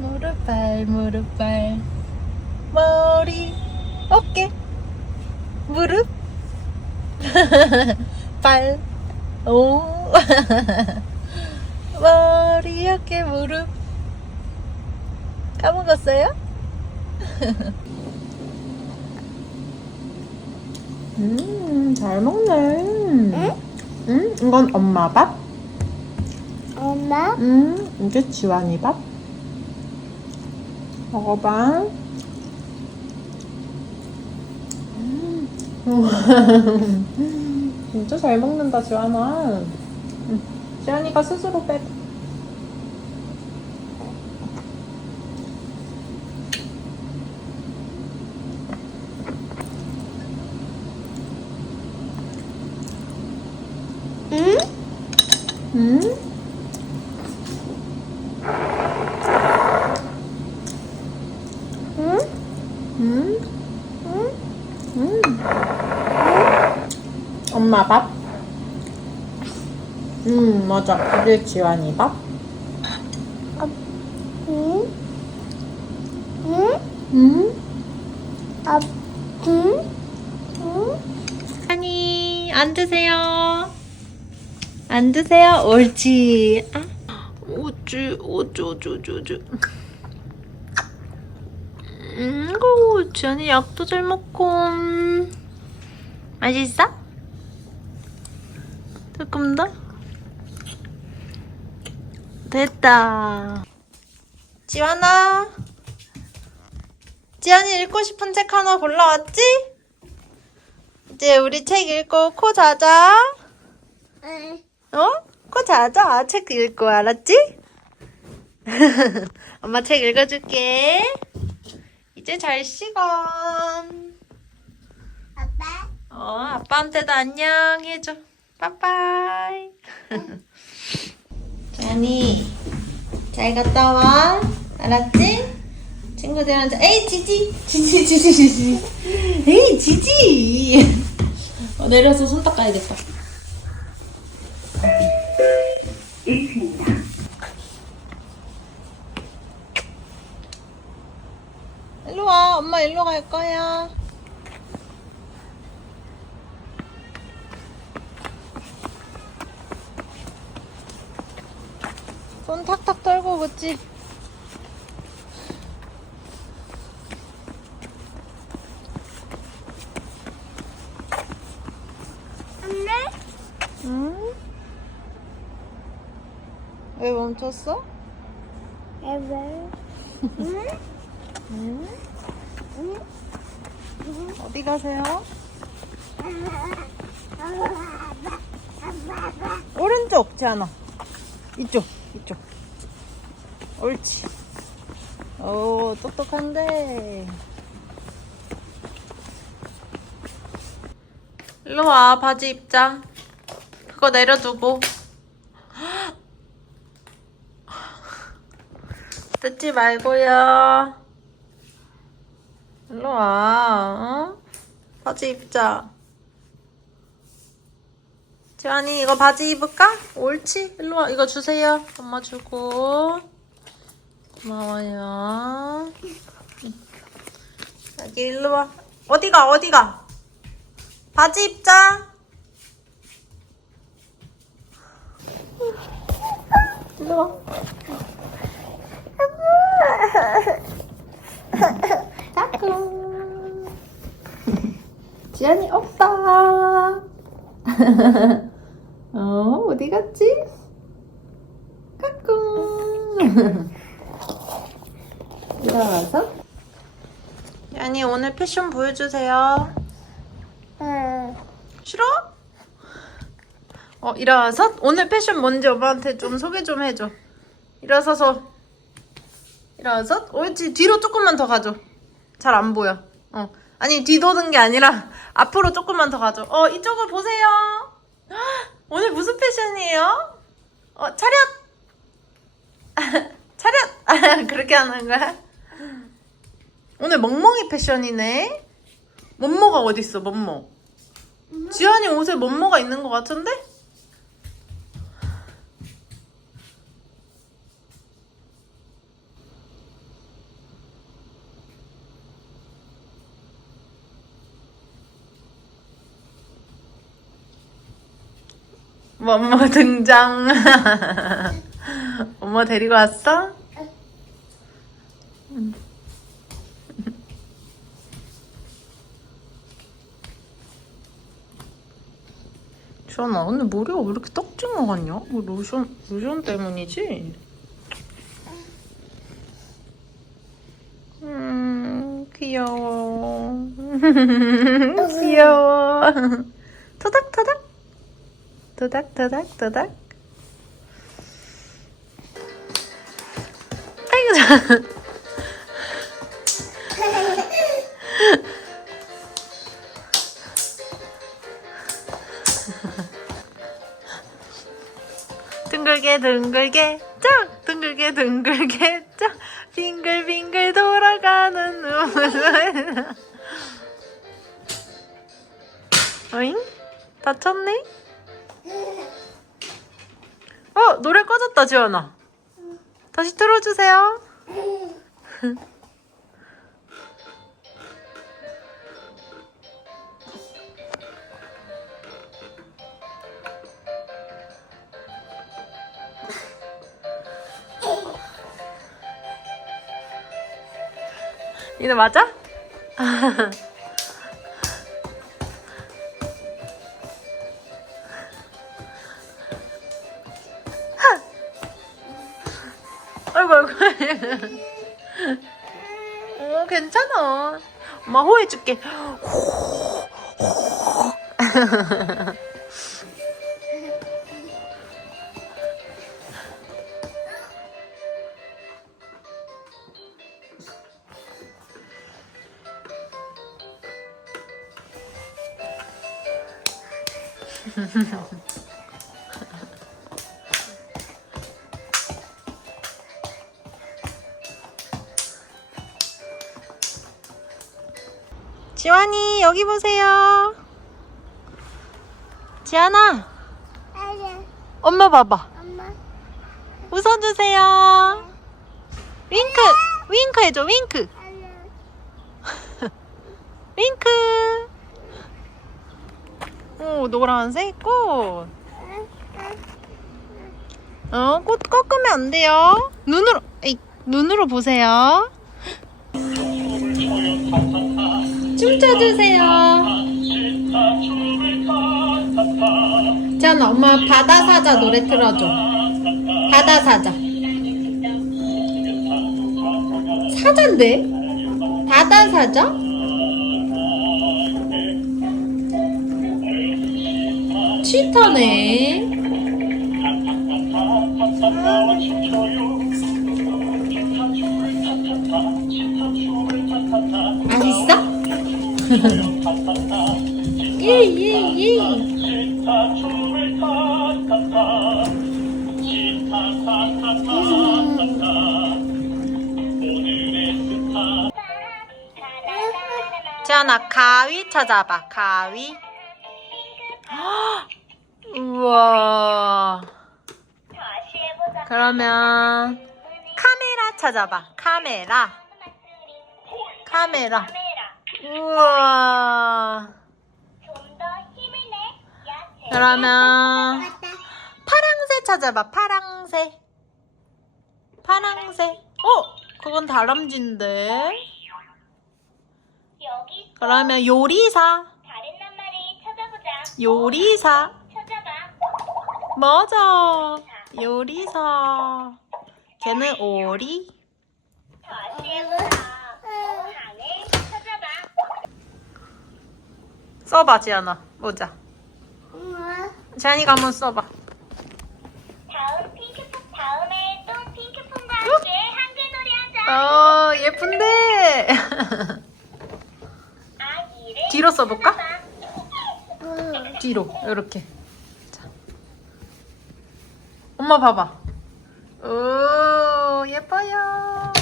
무릎 발 무릎 발 머리 어깨 무릎 발 오. 머리 어깨 무릎 까먹었어요? 음, 잘 먹네. 응? 응? 이건 엄마 밥? 엄마? 응, 이게 지환이 밥? 먹어봐. 음. 진짜 잘 먹는다, 지환아. 응. 지환이가 스스로 빼. 엄마 밥? 응, 맞아. 이게 지환이 밥? 응? 응? 응? 아, 응? 응? 아니, 앉으세요. 앉으세요. 옳지. 아, 오쭈, 오쭈, 오쭈, 오쭈, 오쭈. 음, 고 지안이 약도 잘 먹고. 맛있어? 조금 더? 됐다. 지환아. 지안이 읽고 싶은 책 하나 골라왔지? 이제 우리 책 읽고 코 자자. 응. 어? 코 자자. 책 읽고 알았지? 엄마 책 읽어줄게. 이제 잘 시간. 아빠? 어, 아빠한테도 안녕 해줘. 빠빠이. 자니, 잘 갔다 와. 알았지? 친구들한테, 에이, 지지! 지지, 지지, 지지. 에이, 지지! 어, 내려서 손 닦아야겠다. 일로 와. 엄마 일로 갈 거야. 손 탁탁 털고 그치? 엄마? 응? 왜 멈췄어? 왜? 응? 응? 응? 어디 가세요? 오른쪽, 지안아. 이쪽, 이쪽. 옳지. 오, 똑똑한데. 일로 와, 바지 입자. 그거 내려두고. 뜯지 말고요. 일로 와, 어? 바지 입자. 지환이 이거 바지 입을까? 옳지? 일로 와. 이거 주세요. 엄마 주고. 고마워요. 여기 일로 와. 어디가? 어디가? 바지 입자. 일로 와. 까꿍. 지안이 없다. 어, 어디 갔지? 까꿍. 일어나서. 지안이 오늘 패션 보여주세요. 응. 싫어? 어, 일어나서? 오늘 패션 뭔지 엄마한테 좀 소개 좀 해줘. 일어서서. 일어나서? 옳지. 뒤로 조금만 더 가줘. 잘 안 보여. 어. 아니, 뒤도는 게 아니라 앞으로 조금만 더 가줘. 어, 이쪽을 보세요. 헉, 오늘 무슨 패션이에요? 어, 차렷! 차렷! 그렇게 하는 거야? 오늘 멍멍이 패션이네? 멋모가 어딨어, 멋모? 지안이 옷에 멋모가 있는 것 같은데? 엄마 등장. 엄마 데리고 왔어? 응. 주연아, 근데 머리가 왜 이렇게 떡진 거 같냐? 뭐 로션, 로션 때문이지? 음, 귀여워. 귀여워. 토닥토닥. 토닥토닥토닥. 아이고, 자. 둥글게 둥글게 짝 둥글게 둥글게 짝 빙글빙글 돌아가는 눈물 어잉? 다쳤네? 어 노래 꺼졌다 지원아 다시 틀어주세요 이거 맞아? 아이고 어 괜찮아. 엄마 호해줄게 지환이 여기 보세요 지환아. 엄마 봐봐 엄마. 웃어주세요 윙크 윙크 해줘 윙크. 윙크 오 노란색 꽃 어, 꽃 꺾으면 안 돼요. 눈으로, 에이, 눈으로 보세요. 춤춰주세요. 자, 엄마 바다사자 노래 틀어줘. 바다사자. 사자인데? 바다사자? 치타네. 예, 예, 예. 지안아, 가위 찾아봐, 가위. 우와. 그러면 카메라 찾아봐. 카메라. 카메라. 우와. 그러면 파랑새 찾아봐. 파랑새. 파랑새. 어? 그건 다람쥐인데. 그러면 요리사. 요리사. 맞아. 요리사. 걔는 오리. 다시 해보자. 어항을 찾아봐. 써봐, 지안아. 보자. 엄마. 지안이가 한번 써봐. 다음 핑크퐁 다음에 또 핑크퐁과 함께 한글 노래하자. 어, 예쁜데. 아기를 뒤로 써볼까? 응. 뒤로 이렇게 자. 엄마 봐봐 오 예뻐요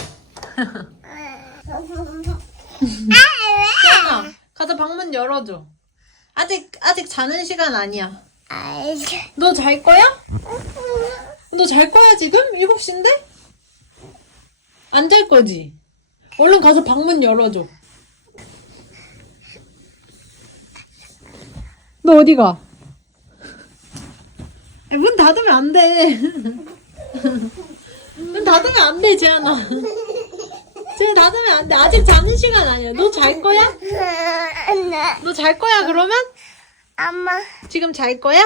지안아 가서 방문 열어줘 아직 아직 자는 시간 아니야 알려. 너잘 거야? 너 잘 거야 지금? 7시인데? 안 잘 거지? 얼른 가서 방문 열어줘 너 어디 가? 문 닫으면 안 돼. 문 닫으면 안 돼, 재현아. 재현 닫으면 안 돼. 아직 자는 시간 아니야. 너 잘 거야? 나 너잘 거야, 그러면? 엄마 지금 잘 거야?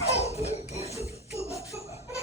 아이고, 아이고, 아이고.